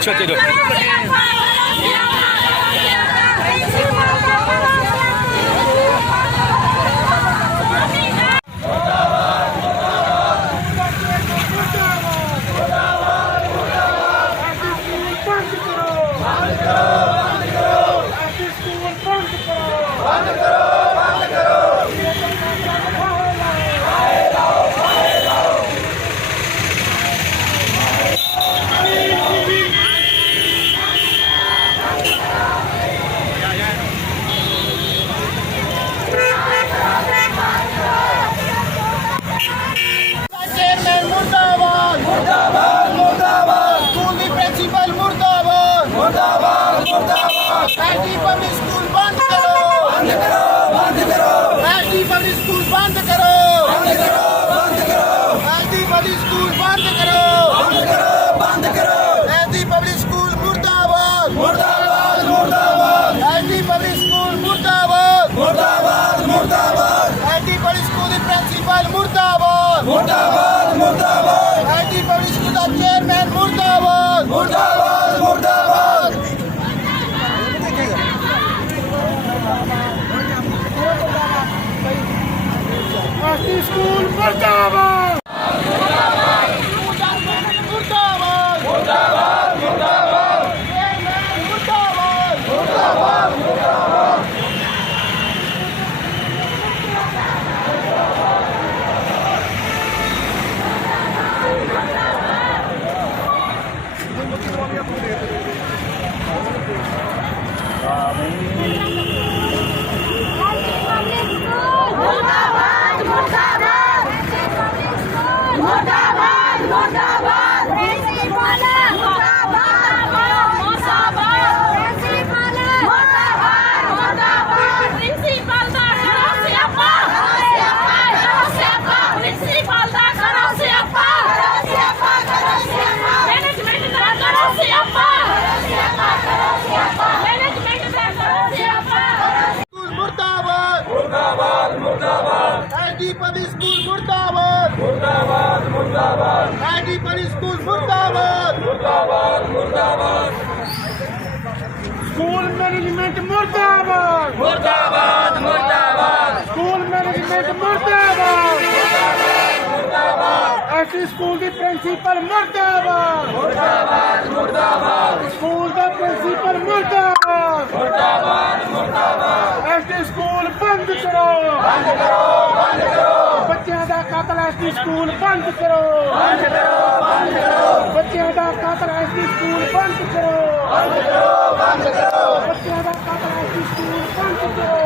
对对对 principal ਮੁਰਦਾਬਾਦ ਮੁਰਦਾਬਾਦ ਮੁਰਦਾਬਾਦ। ਐਸਡੀ ਪਬਲਿਕ ਸਕੂਲ ਬੰਦ ਕਰੋ। ਬੰਦ ਕਰੋ ਬੰਦ ਕਰੋ। ਐਸਡੀ ਪਬਲਿਕ ਸਕੂਲ ਬੰਦ ਕਰੋ ਬੰਦ ਕਰੋ ਬੰਦ ਕਰੋ ਐਸਡੀ ਪਬਲਿਕ ਸਕੂਲ ਬੰਦ ਕਰੋ ਬੰਦ ਕਰੋ ਬੰਦ ਕਰੋ ਐਸਡੀ ਪਬਲਿਕ ਸਕੂਲ ਮੁਰਦਾਬਾਦ ਮੁਰਦਾਬਾਦ ਮੁਰਦਾਬਾਦ ਐਸਡੀ ਪਬਲਿਕ ਸਕੂਲ ਮੁਰਦਾਬਾਦ ਮੁਰਦਾਬਾਦ ਮੁਰਦਾਬਾਦ ਐਸਡੀ ਪਬਲਿਕ ਸਕੂਲ ਦੀ ਪ੍ਰਿੰਸੀਪਲ ਮੁਰਦਾਬਾਦ ਮੁਰਦਾਬਾਦ ਮੁਰਦਾਬਾਦ ਐਸਡੀ ਪਬਲਿਕ ਸਕੂਲ ਦਾ ਚੇਅਰਮੈਨ ਮੁਰਦਾਬਾਦ ਮੁਰਦਾਬਾਦ ਮੁਰਦਾਬਾਦ ਐਸਡੀ ਸਕੂਲ ਮੁਰਦਾਬਾਦ ਮੁਰਦਾਬਾਦ ਮੁਰਦਾਬਾਦ ਮੁਰਦਾਬਾਦ ਮੁਰਦਾਬਾਦ ਮੁਰਦਾਬਾਦ ਮੁਰਦਾਬਾਦ ਮੁਰਦਾਬਾਦ ਪ੍ਰਿੰਸੀਪਲ ਮੁਰਦਾਬਾਦ ਮੁਰਦਾਬਾਦ ਪ੍ਰਿੰਸੀਪਲ ਮੁਰਦਾਬਾਦ ਮੁਰਦਾਬਾਦ ਪ੍ਰਿੰਸੀਪਲ ਦਾ ਕਰੋ ਸਿਆਪਾ ਸਿਆਪਾ ਕਰੋ ਸਿਆਪਾ ਪ੍ਰਿੰਸੀਪਲ ਦਾ ਕਰੋ ਸਿਆਪਾ ਕਰੋ ਸਿਆਪਾ ਕਰੋ ਸਿਆਪਾ ਮੈਨੇਜਮੈਂਟ ਦਾ ਕਰੋ ਸਿਆਪਾ ਸਿਆਪਾ ਕਰੋ ਸਿਆਪਾ ਮੈਨੇਜਮੈਂਟ ਦਾ ਕਰੋ ਸਿਆਪਾ ਸਕੂਲ ਮੁਰਦਾਬਾਦ ਮੁਰਦਾਬਾਦ ਮੁਰਦਾਬਾਦ ਐਡੀ ਪਬਲਿਕ ਸਕੂਲ ਮੁਰਦਾਬਾਦ। ਮੁਰਦਾਬਾਦ ਮੁਰਦਾਬਾਦ। ਐਡੀ ਪਬਲਿਕ ਸਕੂਲ ਮੁਰਦਾਬਾਦ। ਮੁਰਦਾਬਾਦ ਮੁਰਦਾਬਾਦ। ਸਕੂਲ ਮੈਨੇਜਮੈਂਟ ਮੁਰਦਾਬਾਦ। ਮੁਰਦਾਬਾਦ ਮੁਰਦਾਬਾਦ। ਸਕੂਲ ਮੈਨੇਜਮੈਂਟ ਮੁਰਦਾਬਾਦ। ਮੁਰਦਾਬਾਦ ਐਸੀ ਸਕੂਲ ਦੀ ਪ੍ਰਿੰਸੀਪਲ ਮੁਰਦਾਬਾਦ। ਮੁਰਦਾਬਾਦ ਮੁਰਦਾਬਾਦ। ਸਕੂਲ ਦਾ ਪ੍ਰਿੰਸੀਪਲ ਮੁਰਦਾਬਾਦ। ਐਸਟੀ ਸਕੂਲ ਬੰਦ ਕਰੋ ਬੰਦ ਕਰੋ। ਬੰਦ ਕਰੋ। ਬੱਚਿਆਂ ਦਾ ਕਤਲ ਐਸਟੀ ਸਕੂਲ ਬੰਦ ਕਰੋ। ਬੰਦ ਕਰੋ ਬੰਦ ਕਰੋ। ਬੱਚਿਆਂ ਦਾ ਕਤਲ ਐਸਟੀ ਸਕੂਲ ਬੰਦ ਕਰੋ। ਬੰਦ ਕਰੋ ਬੰਦ ਕਰੋ। ਬੱਚਿਆਂ ਦਾ ਕਤਲ ਐਸਟੀ ਸਕੂਲ ਬੰਦ ਕਰੋ।